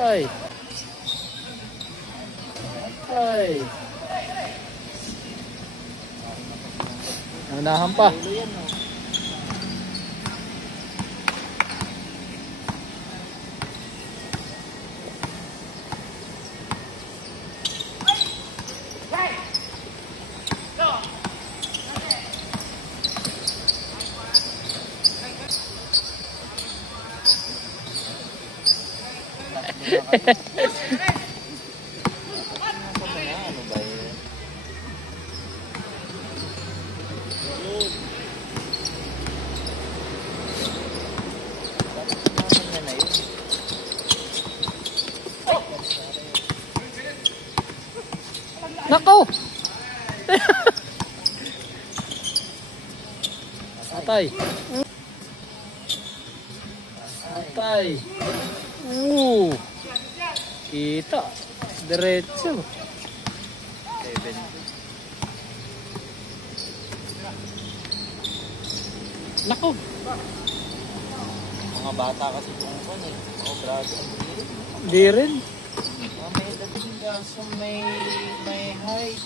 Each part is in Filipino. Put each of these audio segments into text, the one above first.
Ay. Ay. Naunahan pa. Nako! Atay. Atay. Kita. Diretso. 7. Nako. Mga bata kasi kung ano eh. Mga brother. Di rin. May edad din kaso may height.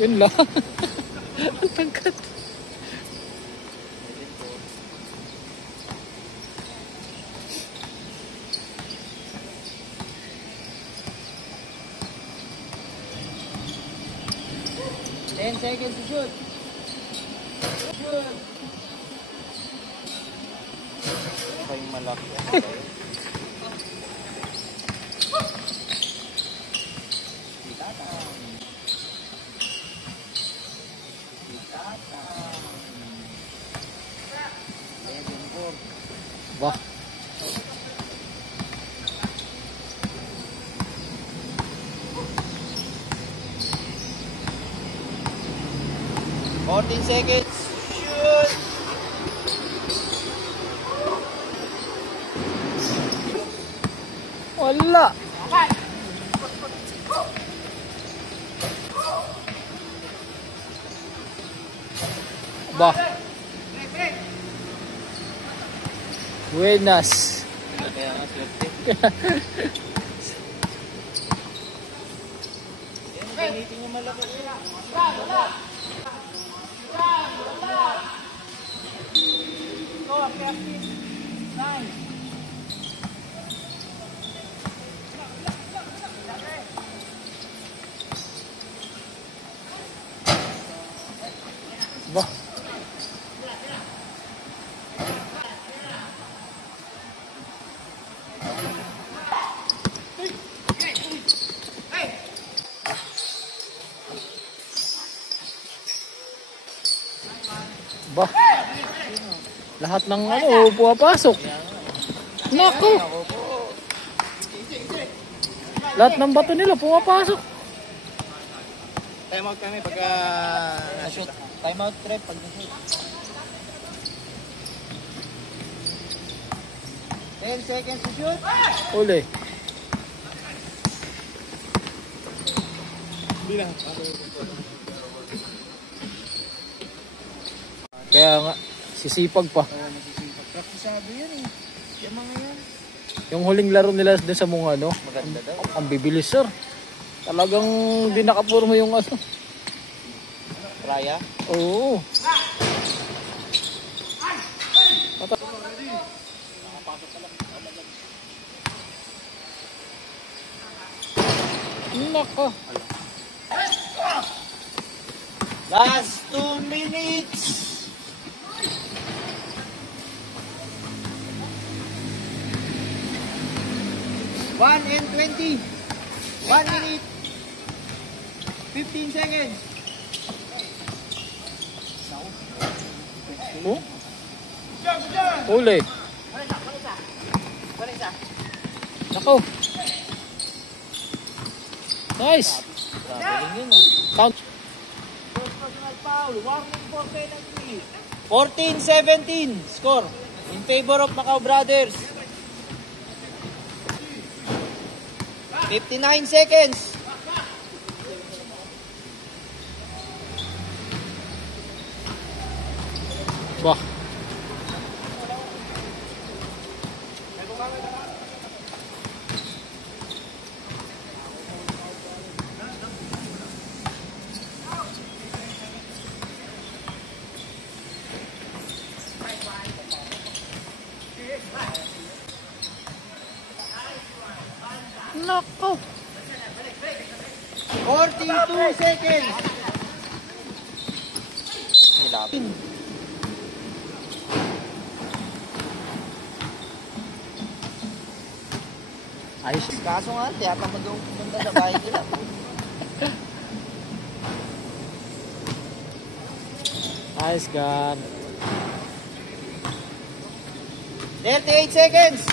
Yun lang. Ang tangkat. Ten seconds to shoot. Shoot. Ano ba yung malaki? Wah. Fourteen seconds. Shoot. Wala. Bah. Buenas. Kaya nga swerte. Yan, gamitin niyo malaki. Bah. Bah. Lahat ng ano pumapasok. Nako. Lahat ng bato nila pumapasok. Time out kami pagka na-shoot. Time out trip pag na-shoot. 10 seconds to shoot. Uli. Bilang. Kaya nga, sisipag pa. Nasisipag. Praktisado yan eh. Yung mga yan. Yung huling laro nila dun sa mga ano, Maganda daw. ang bibilis sir. Talagang di nakapurmo yung ano. Raya? Oo. Nako. Last 2 minutes. One and 20. 1 minute. 15 seconds. Oh? Uli. Nako. Nice. Count. Personal foul. Warning for penalty. 14-17 score in favor of Macau Brothers. 59 seconds. Bah. Nako. 42 seconds. Nilapin. Ayos. Kaso nga, tiyata mo doon pumunta sa bahay nila. Nice gun. 38 seconds.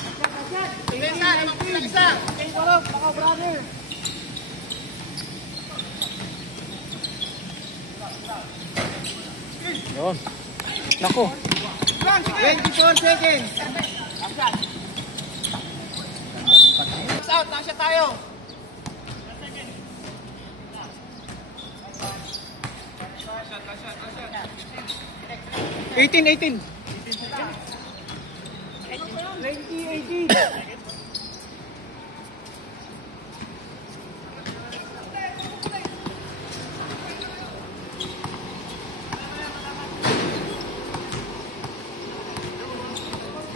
Yun. Nako. 24 seconds. Out, nasya tayo. 18. 2018.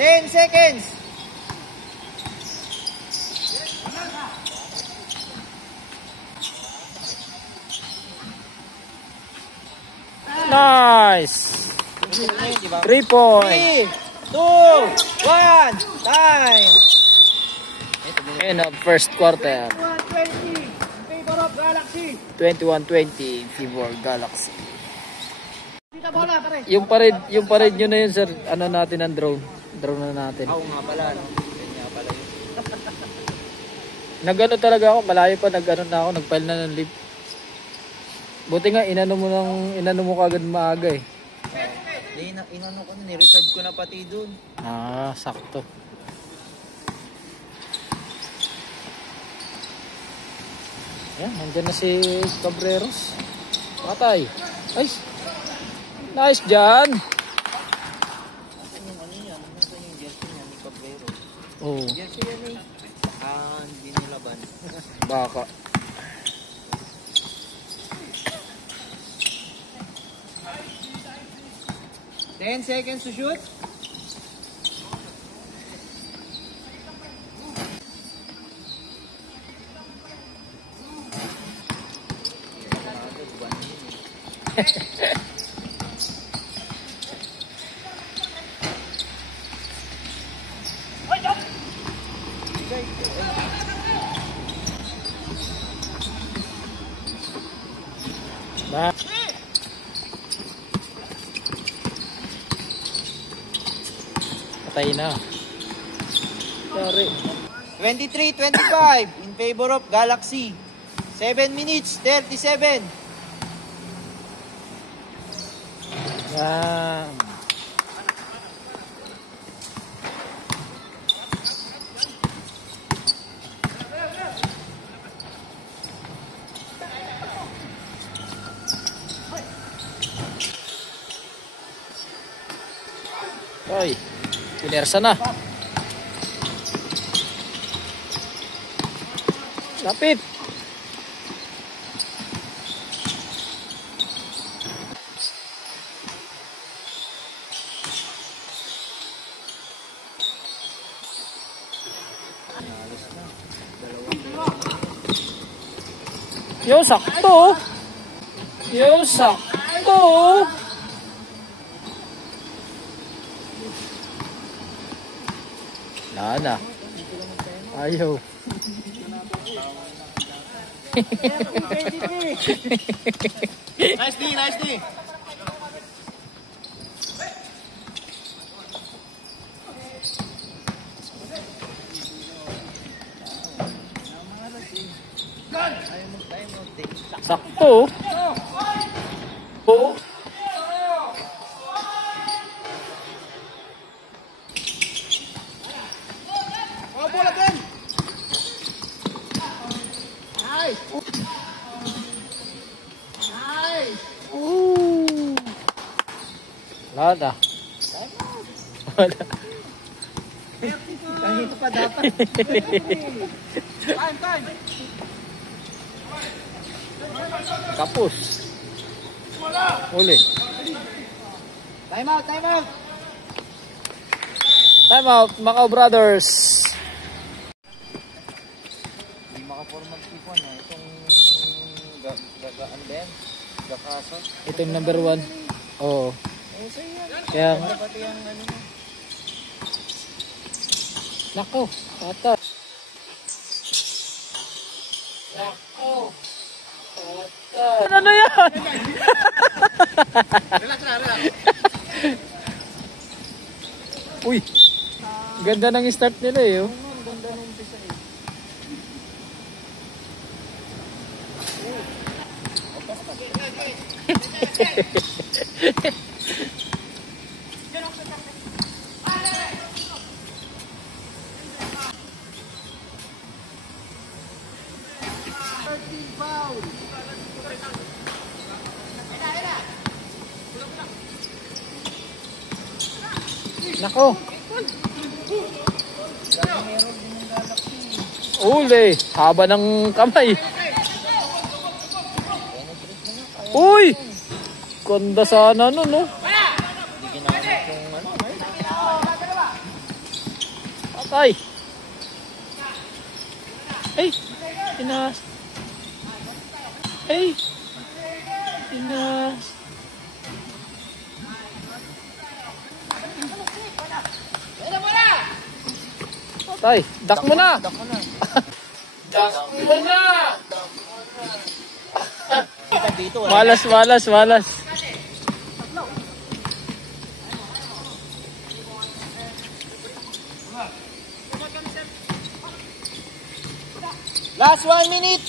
Ten seconds. Nice. 3 points. 3, 2, 1, time. End of first quarter. 120 in favor of Galaxy. 21-20 in favor Galaxy. Dito bola, pare. Yung parade nyo na yun, sir. Ano natin ang drone? Drone na natin. Oo nga pala, no? Yan nga pala yun. Nagano talaga ako, malayo pa, nagano na ako, nagfile na ng leave. Buti nga, inano mo kagad maaga eh. Inano ko na, ni-record ko na pati dun. Ah, sakto. Yan, nandyan na si Cabreros. Patay. Ay, nice dyan. Nasaan yung ano yan? Nasaan yung jersey niya ni Cabrero? Oh, Jersey yan eh. Hindi nilaban. baka. Ten seconds to shoot. Ba patay na. Sorry. 23-25 in favor of Galaxy. 7 minutes, 37. Yan. Oy, pinersa na. Lapit. Yo, sakto. Yo, sakto. Na. Ayaw. Nice D. Sakto. Oh. Bola din. Wala na. Wala. Kahit pa dapat. Time. Kapos. Uli. Time out. Time out, Macau Brothers. Naka-formal sipon eh. Itong gagaan din. Gakasa. Ito yung number 1. Oo. Eh, sa'yo yan. Kaya nga. Ganda pati ang ano mo. Nako, ata. Nako. Ata. Ano yan? Relax na, relax. Uy. Ganda ng start nila eh. Oh. Ang ganda nung umpisa eh. Nako. Uli. Haba ng kamay. Uy. Ganda sana nun, no? Hindi ginamit yung ano. Patay. Ay. Pinas. Ay. Pinas. Patay. Dak mo na. Dako na. Dak mo na. Kita dito. Wala. Malas, malas, malas. Last 1 minute.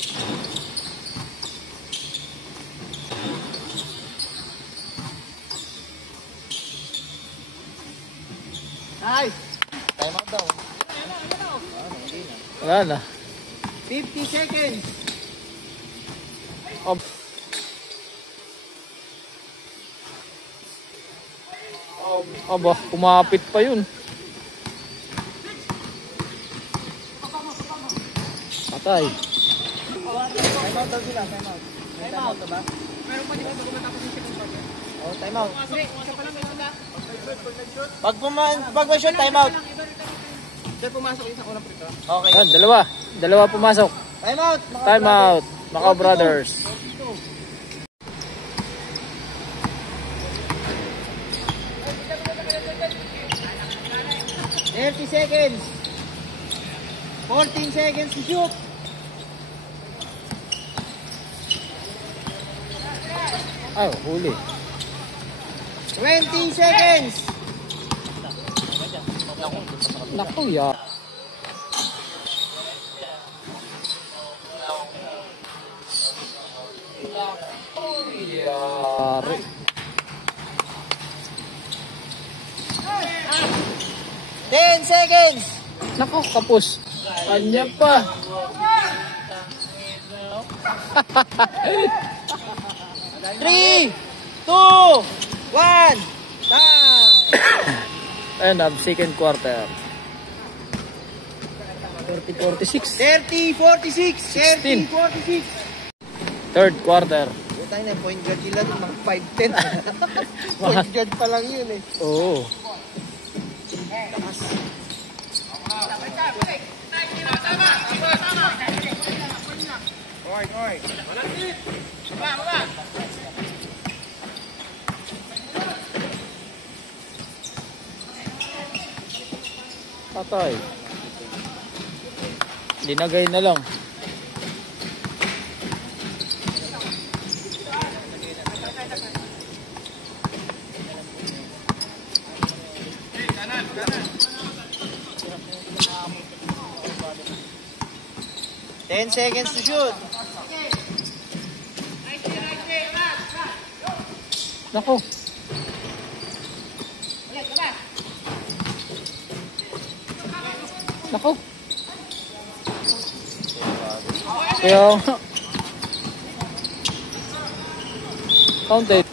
Nice. Time out daw. Wala na. 50 seconds. Ob. Aba, kumapit pa yun. Patay. Time out daw sila. Time out. May time out ba? Meron pa di ba bago matapos yung second part yan? Oh, time out. Isa pa lang, isa na. Pag ma-shoot, time out. Sir, pumasok yung sa unang prito. Okay. Yan, dalawa. Dalawa pumasok. Time out. Time out. Macau Brothers. $30 seconds. 14 seconds to shoot. Ay, huli. 20 seconds. Naku, ya. Yari. 10 seconds. Naku, kapos. Kanya pa. Three, two, one. Time. End of second quarter. 30-46. 30-46. 16. 30-46. Third quarter. Tayo na, point guard nila dun, mga 5'10". Point guard pa lang yun eh. Oo. Patay. Linagay na lang. Ten seconds to shoot. Nako. Nako. Kaya counted.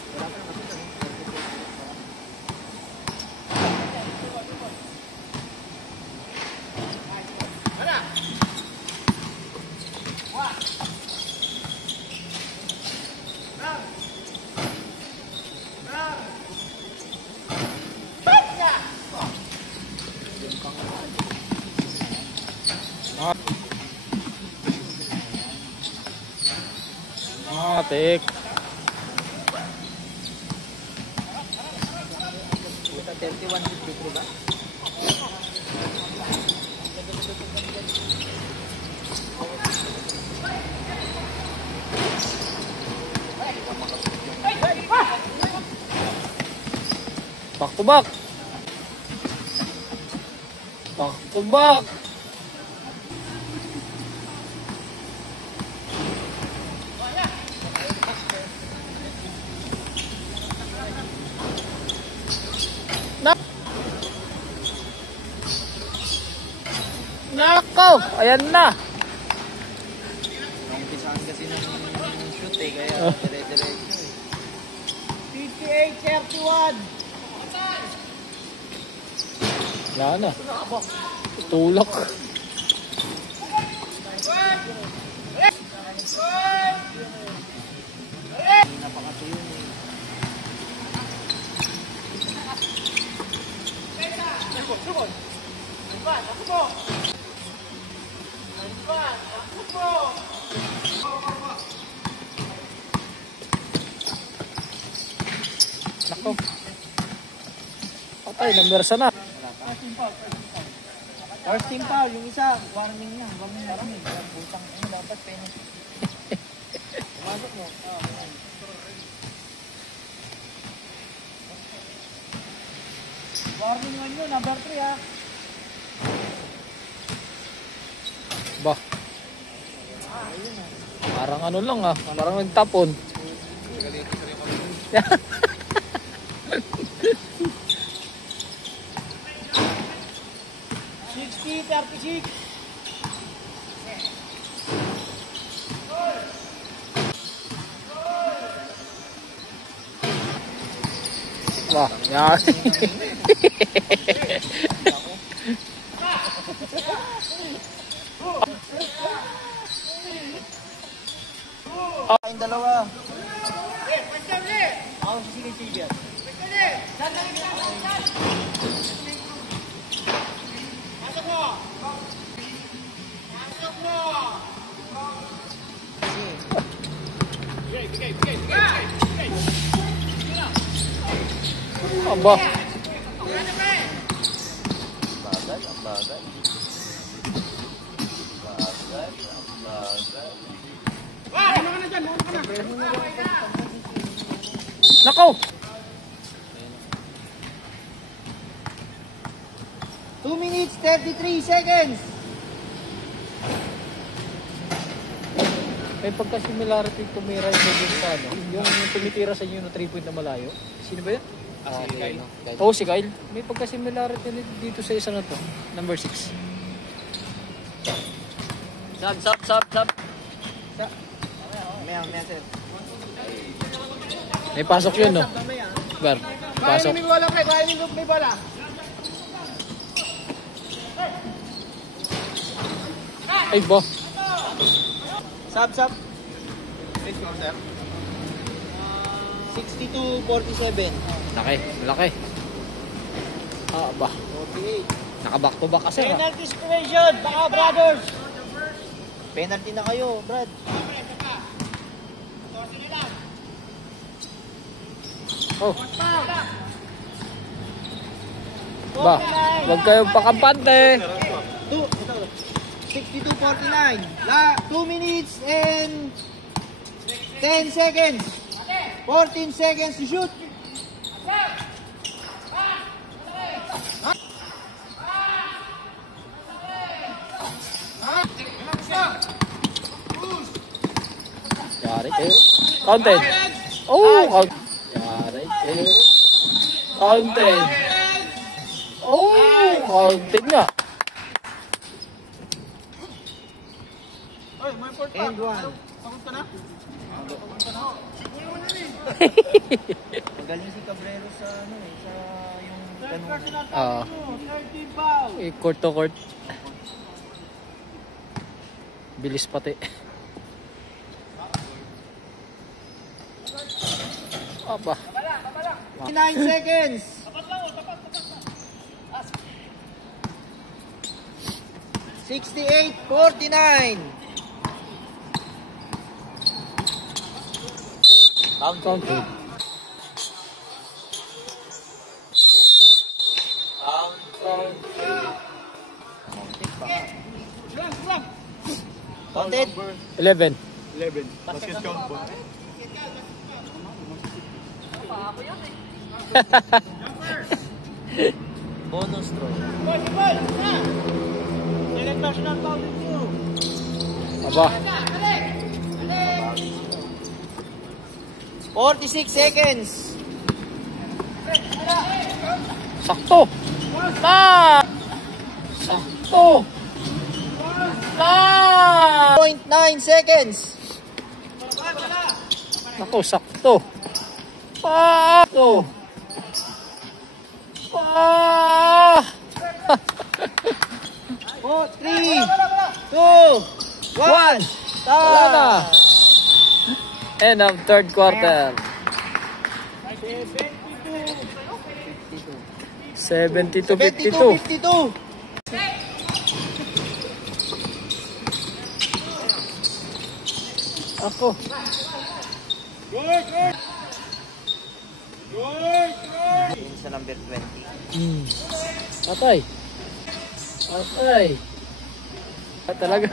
Tik. Puta, 31.53 ba? Back to back. Back to back. Nako, ayan na. Umpisahan kasi ng shoot eh, kaya dire-diretso eh. 58-31. Wala na. Tulak. Napakatuyo eh. Nako. Patay, numbersa na. First team foul, yung isa, warning na. Warning. Butang, dapat penalty. Pumasok mo. Warning nga nyo, number 3 ha. Ba. Parang ano lang ah, parang nagtapon. 60-36. Wah, yan. Kayong dalawa. Ako sige. Aba. Bagay. Nako. 2 minutes, 33 seconds. May pagka-similarity tumira ito dun sa ano, yung tumitira sa inyo na 3 point na malayo. Sino ba yan? Oo, si Kyle. May pagka-similarity dito sa isa na to. Number 6. Sub. May sir. May pasok yun, no? Gar, pasok. May bola, pre. May bola. Ay, ba? Sub. Let's go, sir. 62-47. Malaki. Ah, ba? 48. Naka-back to back kasi. Penalty situation, baka brothers. Penalty na kayo, Brad. Oh. Ba, wag kayong pakampante. 62-49. 2 minutes and 10 seconds. 14 seconds to shoot. Yari kayo. Counted. Oh, count. Yari kayo. Counted. Oh, counted nga. And 1. Magaling si Cabrero sa ano eh, sa yung ganun. Court to court. Bilis pati. Aba. 9 seconds. $68-49. Counted. Counted. 11. 11. Basket count po. Bonus throw. Second personal foul with you. Aba. 46 seconds. Sakto. Ah! Sakto. Ah! 0.9 seconds. Ako, sakto. Sakto. Ah! 4, 3, 2, 1. Wala na. End of third quarter. 72-52. 52. Ako. Yun sa number 20. Patay. Patay. Talaga.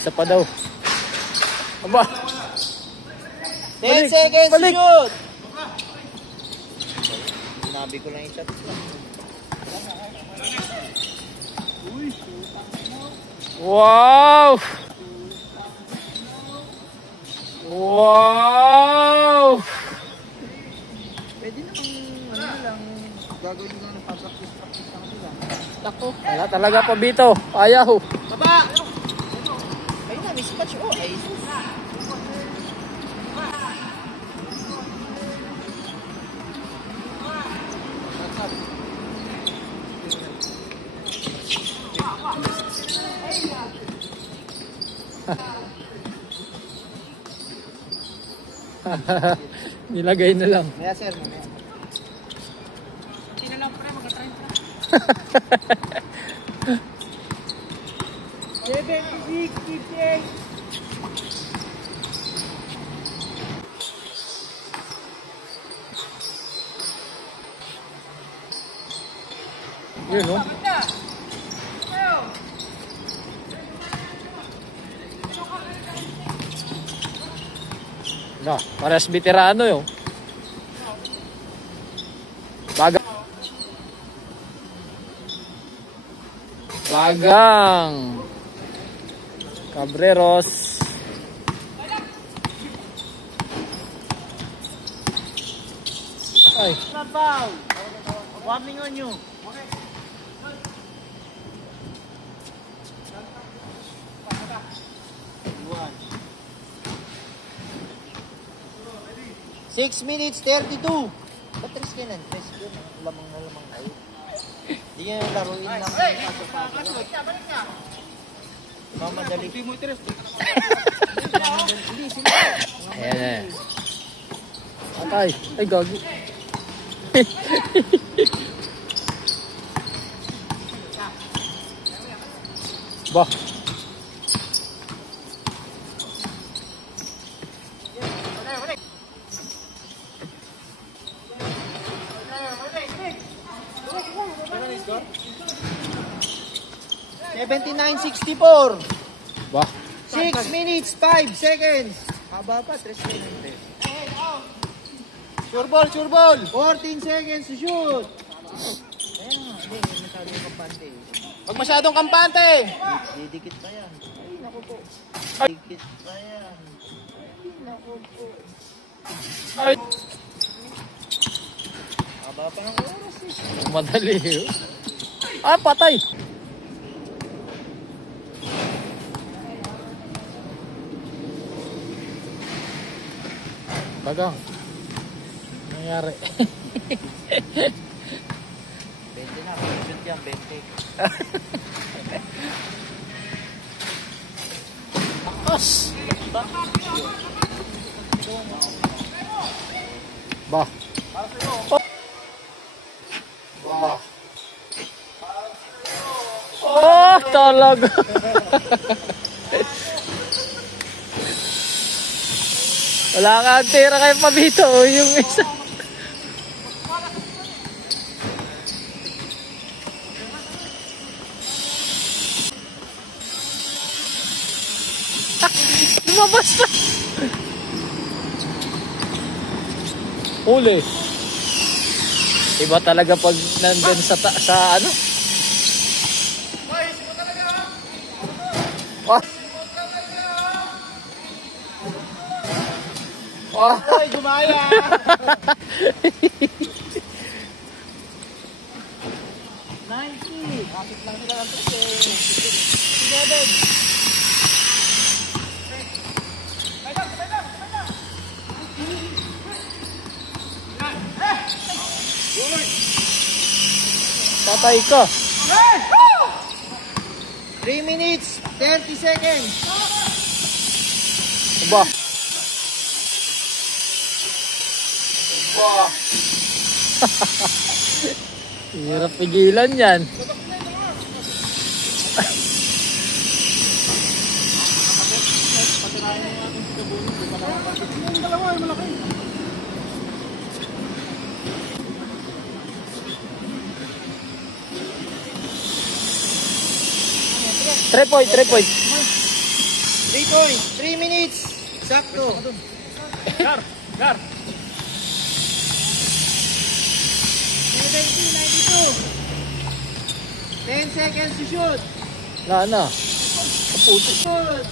Isa pa daw. Aba. 10 Balik, seconds balik. to shoot. Sinabi ko lang yung shot. Wow! Wow! Pwede namang lang gagawin ko ng practice lang nila. Ako. Wala talaga pa Bito. Ayaw. Baba! Ay na, mismatch. Oh, ay. Nilagay na lang. Maya sir, mamaya. Yun, no? No, pares veterano yun. Bagang. Cabreros. Ay. Not foul. Warning on you. One. 6 minutes 32. Ba't tres ka nan? Tres ka nan. Lamang na lamang kayo. Hindi nyo laruin lang. Mamadali. Ayan eh. Patay. Ay, gago. Bah. $79.64. Bah. 6 minutes 5 seconds. Haba pa, 3 minutes. Sure ball, sure ball. 14 seconds to shoot. Ayan nga, hindi masyadong kampante. Pag masyadong kampante. Didikit pa yan. Ay, naku po. Dikit pa yan. Ay, naku po. Ay. Haba pa ng oras eh. Madali. Ah, patay. Bagang. Nangyari. 20 na, shoot yan, 20. Akas. Bah. talaga. Wala kang tira kay Pabito. Yung isa. Lumabas pa. Huli. Iba talaga pag nandun sa ano? Ah. Ay, gumaya! Kapit lang nila lang ito. Together. Patay ka. 3 minutes, 30 seconds. Aba. Hirap pigilan yan. Three point. 3 points, 3 minutes. Sakto. Gar! 70, 92. 10 seconds to shoot. Wala na. Kaputi. Shoot.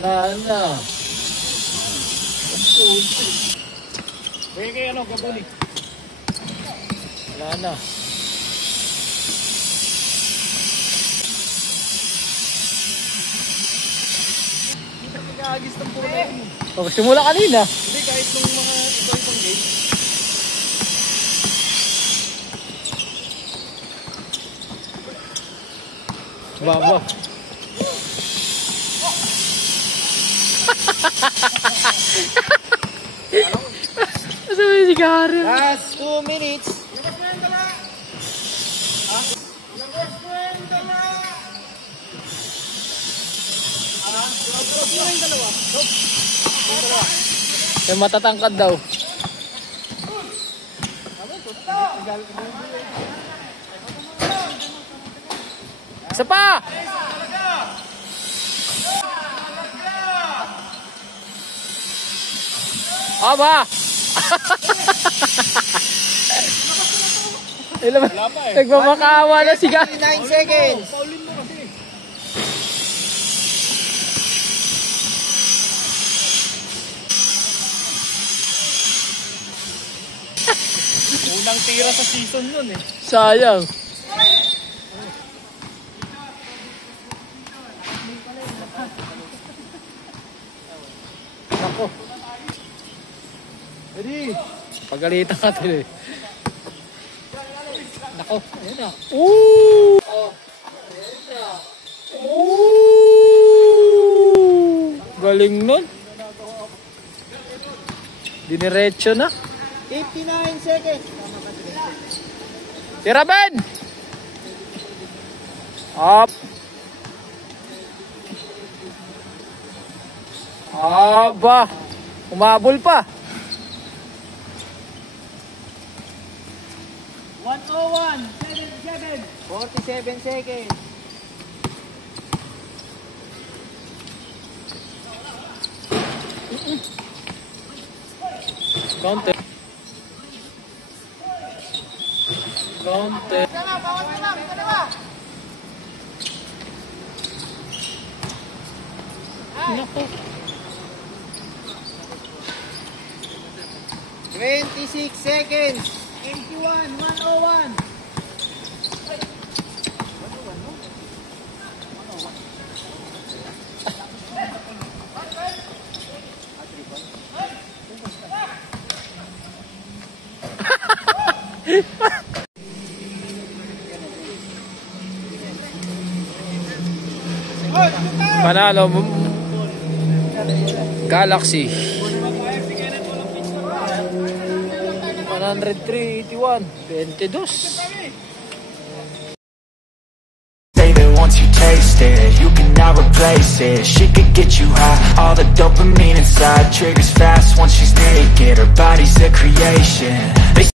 Wala na. Kaputi. Kaya ano, kabuli. Wala na. Nag-aagis ng puro na yun. Oh, simula kanina. Hindi, kahit nung mga ibang game. Baba. Sabi si Karen. Last 2 minutes. Yung matatangkad daw. Isa pa! Aba! Nagmamakawa na si Karen. 9 seconds. Paulin mo kasi. Unang tira sa season nun eh. Sayang. Ako. Ready? Pagalitan ka tuloy. Nako, ayun na. Ooh! Ooh! Galing nun. Diniretso na. 59 seconds. Tira, Ben! Up. Aba. Umabol pa. 101, 77. 47 seconds. Konti. Konti. Nako. 26 seconds. 81, 101. Panalo. Galaxy. 103.81. 22. once you taste it, you cannot replace it. She could get you high, all the dopamine inside triggers fast once she's naked. Her body's a creation,